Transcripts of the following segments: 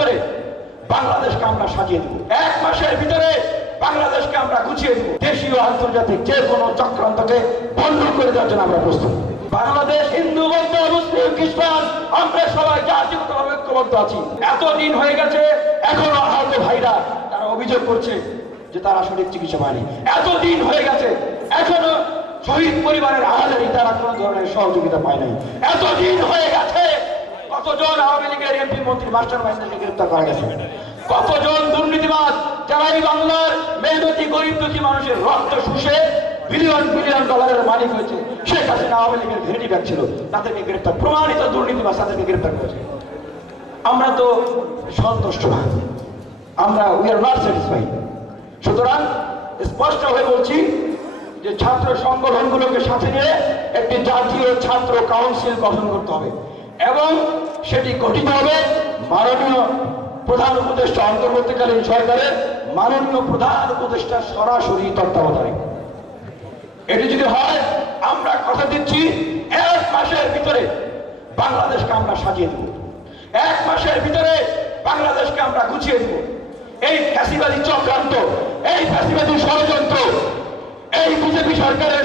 ভিতরে বাংলাদেশকে আমরা সাজিয়ে দেব। এক মাসের ভিতরে বাংলাদেশকে আমরা গুছিয়ে দেব। দেশীয় আন্তর্জাতিক যে কোনো চক্রান্তকে বন্ধ করে দেওয়ার জন্য আমরা প্রস্তুত। বাংলাদেশ, হিন্দু, বৌদ্ধ, মুসলিম, খ্রিস্টান, আমরা সবাই জাতিগতভাবে ঐক্যবদ্ধ আছি। এতদিন হয়ে গেছে, এখনও আহত ভাইরা তারা অভিযোগ করছে যে তারা সঠিক চিকিৎসা পায়নি। এতদিন হয়ে গেছে, এখনও শহীদ পরিবারের আহাজারি তারা কোনো ধরনের সহযোগিতা পায় নাই। এতদিন হয়ে গেছে কতজন আওয়ামী লীগের এমপি, মন্ত্রী, মাস্টার মাইন্ডকে গ্রেপ্তার করা গেছে? কতজন দুর্নীতিবাদ যারা এই বাংলার মেহনতি গরিব দুঃখী মানুষের রক্ত শুষে বিলিয়ন বিলিয়ন ডলারের মালিক হয়েছে, শেখ হাসিনা আওয়ামী লীগের ভেটি ব্যাগ ছিল, তাদেরকে গ্রেপ্তার, প্রমাণিত দুর্নীতিবাদ তাদেরকে গ্রেপ্তার করেছে। আমরা তো সন্তুষ্ট না আমরা উই আর নট স্যাটিসফাইড সুতরাং স্পষ্ট হয়ে বলছি যে ছাত্র সংগঠনগুলোকে সাথে নিয়ে একটি জাতীয় ছাত্র কাউন্সিল গঠন করতে হবে। এবং সেটি গঠিত হবে মাননীয় প্রধান উপদেষ্টা অন্তর্বর্তীকালীন সরকারের মাননীয় প্রধান উপদেষ্টা সরাসরি তত্ত্বাবধানে। এটি যদি হয়, আমরা কথা দিচ্ছি, এক মাসের ভিতরে বাংলাদেশকে আমরা সাজিয়ে দেব। এক মাসের ভিতরে বাংলাদেশকে আমরা গুছিয়ে দেব। এই ফ্যাসিবাদী চক্রান্ত, এই ফ্যাসিবাদী ষড়যন্ত্র, এই বিজেপি সরকারের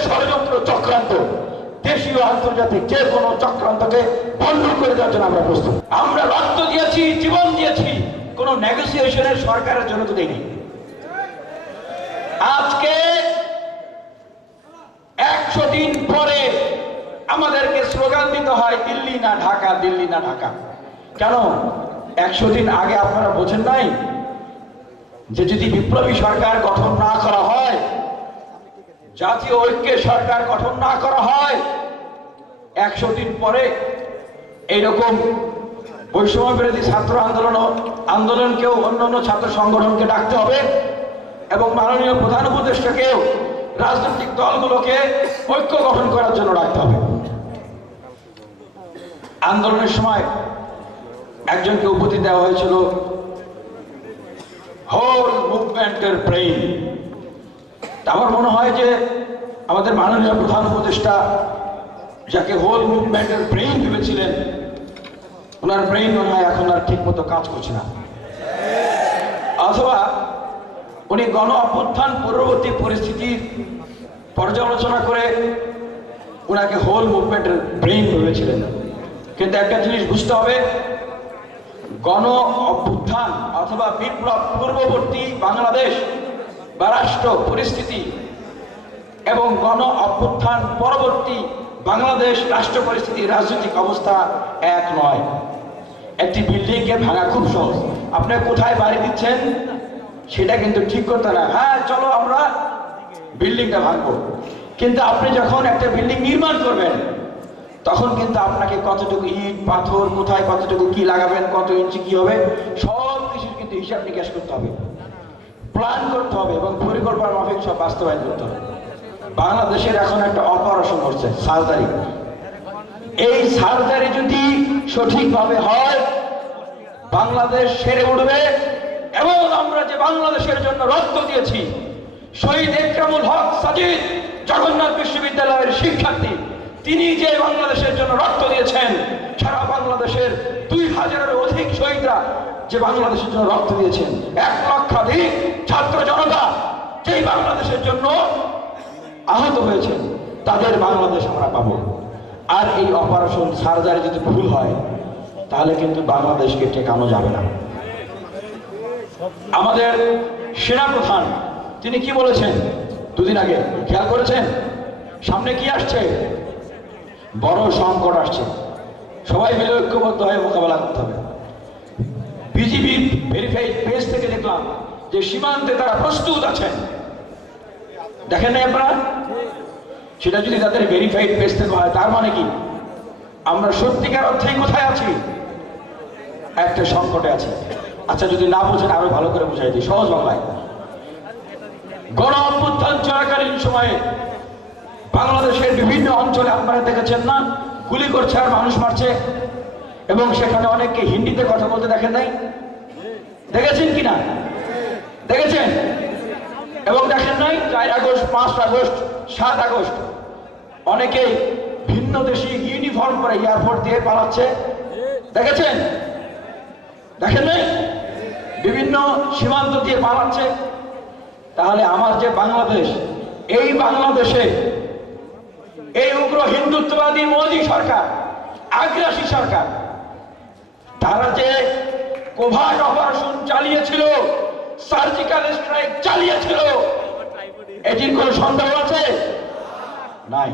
দেশীয় আন্তর্জাতিক যে কোনো চক্রান্তকে বন্ধ করে দেওয়ার জন্য আমরা প্রস্তুত। আমরা রক্ত দিয়েছি, জীবন দিয়েছি, কোনো নেগোসিয়েশনের সরকারের জন্য তো দেয়নি আজকে একশো দিন পরে আমাদেরকে স্লোগান দিতে হয়, দিল্লি না ঢাকা, দিল্লি না ঢাকা। কেন? একশো দিন আগে আপনারা বোঝেন নাই যে যদি বিপ্লবী সরকার গঠন না করা হয় জাতীয় ঐক্যের সরকার গঠন না করা হয়, একশো দিন পরে এইরকম বৈষম্য বিরোধী ছাত্র আন্দোলন, আন্দোলনকেও অন্যান্য ছাত্র সংগঠনকে ডাকতে হবে এবং মাননীয় প্রধান উপদেষ্টাকেও রাজনৈতিক দলগুলোকে ঐক্য গঠন করার জন্য ডাকতে হবে। আন্দোলনের সময় একজনকে উপতি দেওয়া হয়েছিল হোল মুভমেন্টের ব্রেইন। আমার মনে হয় যে আমাদের মাননীয় প্রধান উপদেষ্টা যাকে হোল মুভমেন্টের ব্রেইন ভেবেছিলেন, ওনার ব্রেইন মনে হয় এখন আর ঠিক মতো কাজ করছে না। অথবা উনি গণ অভ্যুত্থান পূর্ববর্তী পরিস্থিতির পর্যালোচনা করে ওনাকে হোল মুভমেন্টের ব্রেইন ভেবেছিলেন। কিন্তু একটা জিনিস বুঝতে হবে, গণ অভ্যুত্থান অথবা বিপ্লব পূর্ববর্তী বাংলাদেশ বা রাষ্ট্র পরিস্থিতি এবং গণ অভ্যুত্থান পরবর্তী বাংলাদেশ রাষ্ট্র পরিস্থিতি, রাজনৈতিক অবস্থা এক নয়। একটি বিল্ডিংকে ভাঙা খুব সহজ। আপনি কোথায় বাড়ি দিচ্ছেন? সেটা কিন্তু ঠিক করতে না। হ্যাঁ চলো আমরা বিল্ডিংটা ভাঙবো। কিন্তু আপনি যখন একটা বিল্ডিং নির্মাণ করবেন, তখন কিন্তু আপনাকে কতটুকু ইট, পাথর, কোথায় কতটুকু কি লাগাবেন, কত ইঞ্চি কি হবে সব কিছুর কিন্তু হিসাব নিকাশ করতে হবে। প্ল্যান করতে হবে এবং পরিকল্পনা মাফিক সব বাস্তবায়ন করতে হবে। বাংলাদেশের এখন একটা অপারেশন হচ্ছে, সার্জারি। এই সার্জারি যদি সঠিকভাবে হয়, বাংলাদেশ সেরে উঠবে এবং আমরা যে বাংলাদেশের জন্য রক্ত দিয়েছি, শহীদ একরামুল হক সাজিদ, জগন্নাথ বিশ্ববিদ্যালয়ের শিক্ষার্থী, তিনি যে বাংলাদেশের জন্য রক্ত দিয়েছেন, সারা বাংলাদেশের দুই হাজারের অধিক শহীদরা যে বাংলাদেশের জন্য রক্ত দিয়েছেন, এক লক্ষাধিক ছাত্র জনতা যেই বাংলাদেশের জন্য আহত হয়েছেন, তাদের বাংলাদেশ আমরা পাবো। আর এই অপারেশন সার্জারি যদি ভুল হয়, তাহলে কিন্তু বাংলাদেশকে টেকানো যাবে না। আমাদের সেনাপ্রধান, তিনি কি বলেছেন? দুদিন আগে, খেয়াল করেছেন? সামনে কি আসছে? বড় সংকট আসছে। সবাই মিলে ঐক্যবদ্ধ হয়ে মোকাবেলা করতে হবে। ভেরিফাইড পেজ থেকে দেখলাম যে সীমান্তে তারা প্রস্তুত আছেন। দেখেন আপনারা? সেটা যদি তাদের ভেরিফাইড পেজ থেকে হয়, তার মানে কি? আমরা সত্যিকার অর্থেই কোথায় আছি? একটা সংকটে আছি। আচ্ছা যদি না বোঝেন, আরও ভালো করে বুঝাই দিই। সহজ বাংলায়। গণ অভ্যুত্থান চলাকালীন সময়ে বাংলাদেশের বিভিন্ন অঞ্চলে আপনারা দেখেছেন না? গুলি করছে আর মানুষ মারছে। এবং সেখানে অনেককে হিন্দিতে কথা বলতে দেখেন নাই? দেখেছেন কিনা? দেখেছেন? এবং দেখেন নাই? চার আগস্ট, পাঁচ আগস্ট, সাত আগস্ট। অনেকেই ভিন্ন দেশি ইউনিফর্ম পরে এয়ারপোর্ট দিয়ে পালাচ্ছে। দেখেছেন? দেখেন নাই? বিভিন্ন সীমান্ত দিয়ে পালাচ্ছে। তাহলে আমার যে বাংলাদেশ, এই বাংলাদেশে এই উগ্র হিন্দুত্ববাদী মোদী সরকার, আগ্রাসী সরকার তারা যে কোভার্ট অপারেশন চালিয়েছিল সার্জিক্যাল স্ট্রাইক চালিয়েছিল। এটির কোন সন্দেহ আছে? নাই।